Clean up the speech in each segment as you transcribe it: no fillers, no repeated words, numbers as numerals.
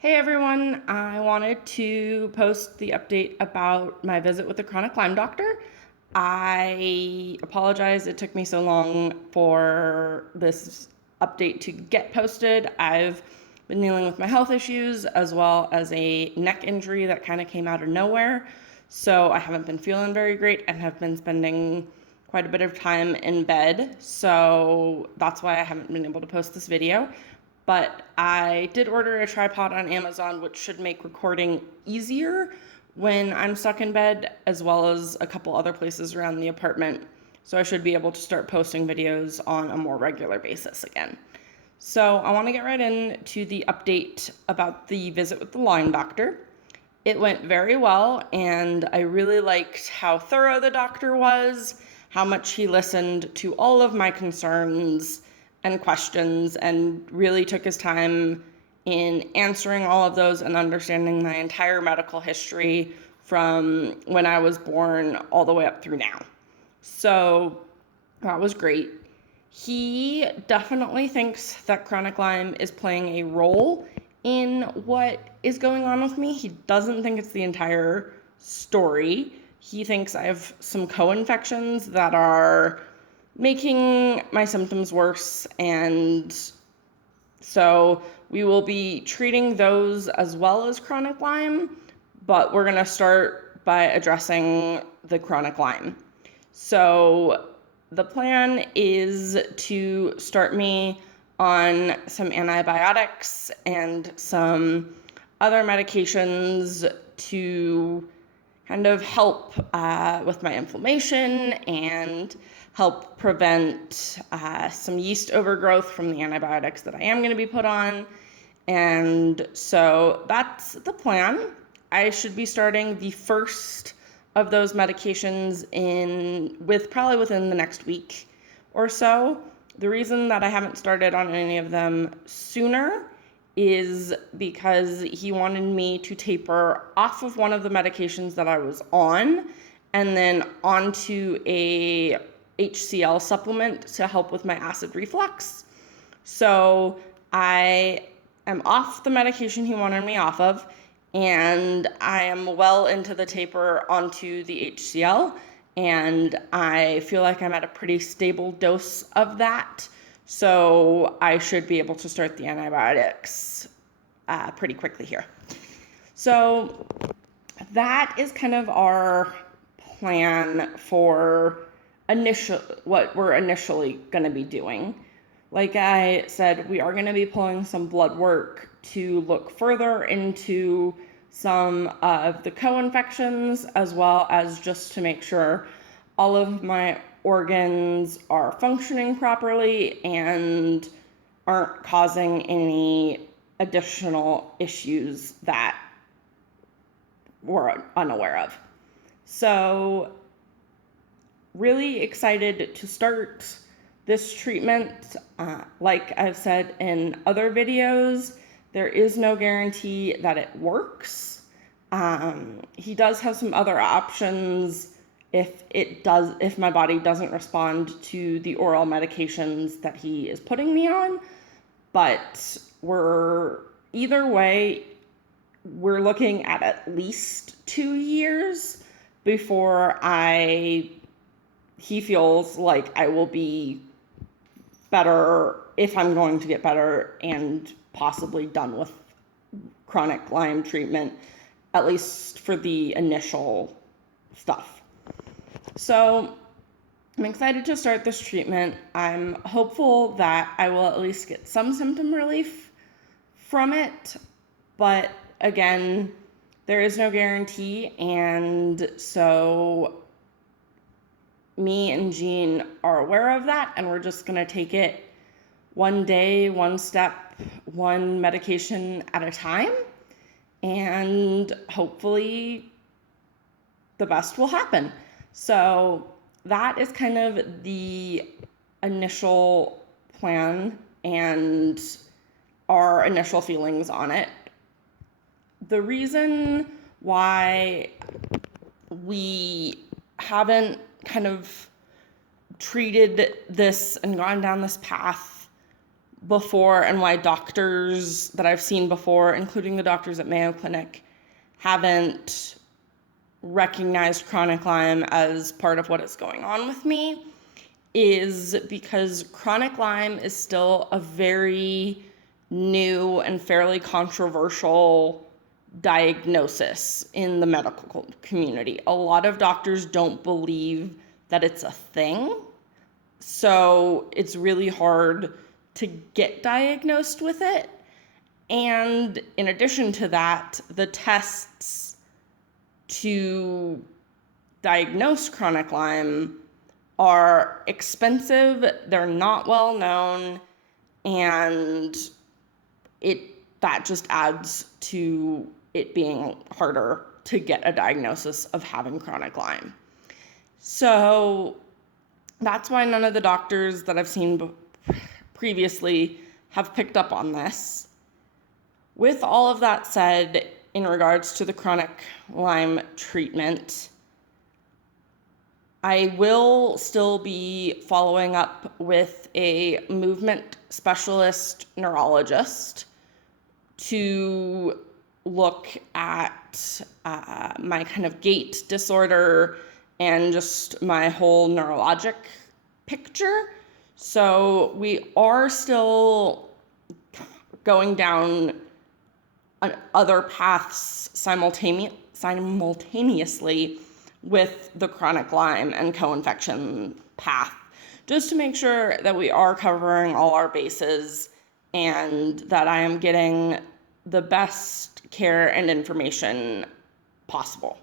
Hey everyone, I wanted to post the update about my visit with the chronic Lyme doctor. I apologize it took me so long for this update to get posted. I've been dealing with my health issues as well as a neck injury that kind of came out of nowhere. So I haven't been feeling very great and have been spending quite a bit of time in bed. So that's why I haven't been able to post this video. But I did order a tripod on Amazon, which should make recording easier when I'm stuck in bed, as well as a couple other places around the apartment. So I should be able to start posting videos on a more regular basis again. So I want to get right into the update about the visit with the Lyme doctor. It went very well, and I really liked how thorough the doctor was, how much he listened to all of my concerns and questions and really took his time in answering all of those and understanding my entire medical history from when I was born all the way up through now. So that was great. He definitely thinks that chronic Lyme is playing a role in what is going on with me. He doesn't think it's the entire story. He thinks I have some co-infections that are making my symptoms worse, and so we will be treating those as well as chronic Lyme, but we're going to start by addressing the chronic Lyme. So the plan is to start me on some antibiotics and some other medications to kind of help with my inflammation and help prevent some yeast overgrowth from the antibiotics that I am going to be put on. And so that's the plan. I should be starting the first of those medications probably within the next week or so. The reason that I haven't started on any of them sooner is because he wanted me to taper off of one of the medications that I was on and then onto a HCl supplement to help with my acid reflux. So I am off the medication he wanted me off of, and I am well into the taper onto the HCl, and I feel like I'm at a pretty stable dose of that. So I should be able to start the antibiotics pretty quickly here. So that is kind of our plan for what we're initially going to be doing. Like I said, we are going to be pulling some blood work to look further into some of the co-infections, as well as just to make sure all of my organs are functioning properly and aren't causing any additional issues that we're unaware of. So really excited to start this treatment. Like I've said in other videos, there is no guarantee that it works. He does have some other options if my body doesn't respond to the oral medications that he is putting me on. But either way, we're looking at least 2 years before he feels like I will be better, if I'm going to get better and possibly done with chronic Lyme treatment, at least for the initial stuff. So I'm excited to start this treatment. I'm hopeful that I will at least get some symptom relief from it, but again, there is no guarantee, and so me and Jean are aware of that, and we're just going to take it one day, one step, one medication at a time, and hopefully the best will happen. So that is kind of the initial plan and our initial feelings on it. The reason why we haven't kind of treated this and gone down this path before and why doctors that I've seen before, including the doctors at Mayo Clinic, haven't recognized chronic Lyme as part of what is going on with me is because chronic Lyme is still a very new and fairly controversial diagnosis in the medical community. A lot of doctors don't believe that it's a thing, so it's really hard to get diagnosed with it. And in addition to that, the tests to diagnose chronic Lyme are expensive, they're not well known, and that just adds to it being harder to get a diagnosis of having chronic Lyme. So that's why none of the doctors that I've seen previously have picked up on this. With all of that said, in regards to the chronic Lyme treatment, I will still be following up with a movement specialist neurologist to look at my kind of gait disorder and just my whole neurologic picture. So we are still going down other paths simultaneously with the chronic Lyme and co-infection path, just to make sure that we are covering all our bases and that I am getting the best care and information possible.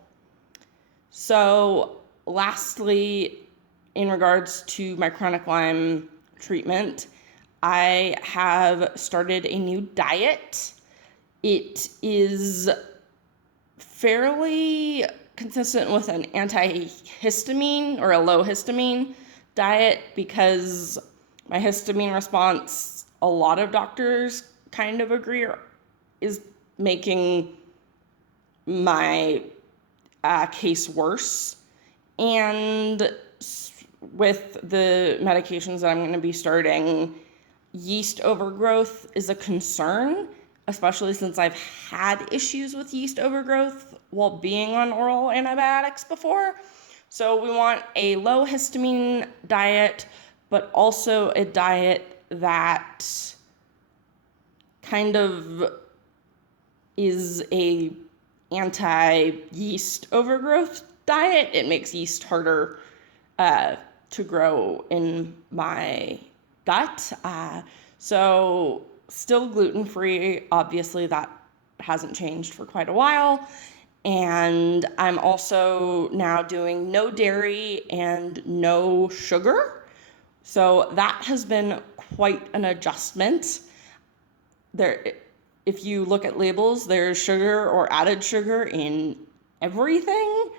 So lastly, in regards to my chronic Lyme treatment, I have started a new diet. It is fairly consistent with an antihistamine or a low histamine diet because my histamine response, a lot of doctors kind of agree, is making my case worse. And with the medications that I'm going to be starting, yeast overgrowth is a concern, especially since I've had issues with yeast overgrowth while being on oral antibiotics before. So we want a low histamine diet, but also a diet that kind of is a anti-yeast overgrowth diet. It makes yeast harder to grow in my gut. So still gluten-free, obviously that hasn't changed for quite a while. And I'm also now doing no dairy and no sugar. So that has been quite an adjustment. If you look at labels, there's sugar or added sugar in everything.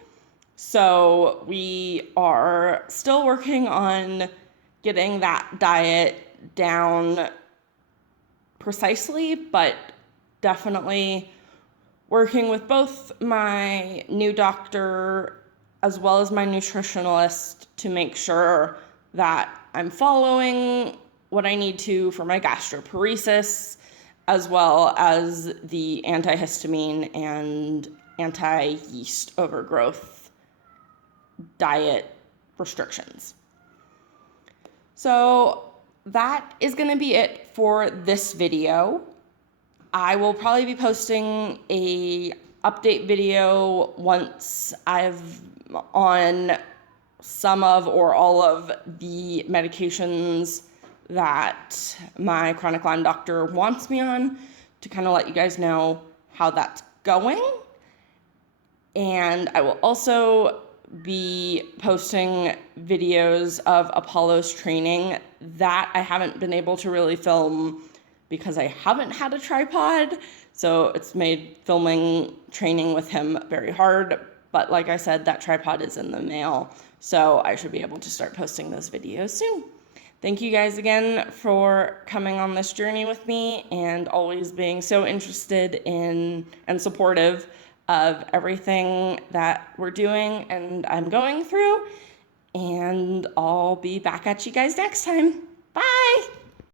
So we are still working on getting that diet down precisely, but definitely working with both my new doctor as well as my nutritionalist to make sure that I'm following what I need to for my gastroparesis, as well as the antihistamine and anti-yeast overgrowth diet restrictions. So that is going to be it for this video. I will probably be posting a update video once I've on some of or all of the medications that my chronic Lyme doctor wants me on, to kind of let you guys know how that's going. And I will also be posting videos of Apollo's training that I haven't been able to really film because I haven't had a tripod. So it's made filming training with him very hard. But like I said, that tripod is in the mail. So I should be able to start posting those videos soon. Thank you guys again for coming on this journey with me and always being so interested in and supportive of everything that we're doing and I'm going through. And I'll be back at you guys next time. Bye!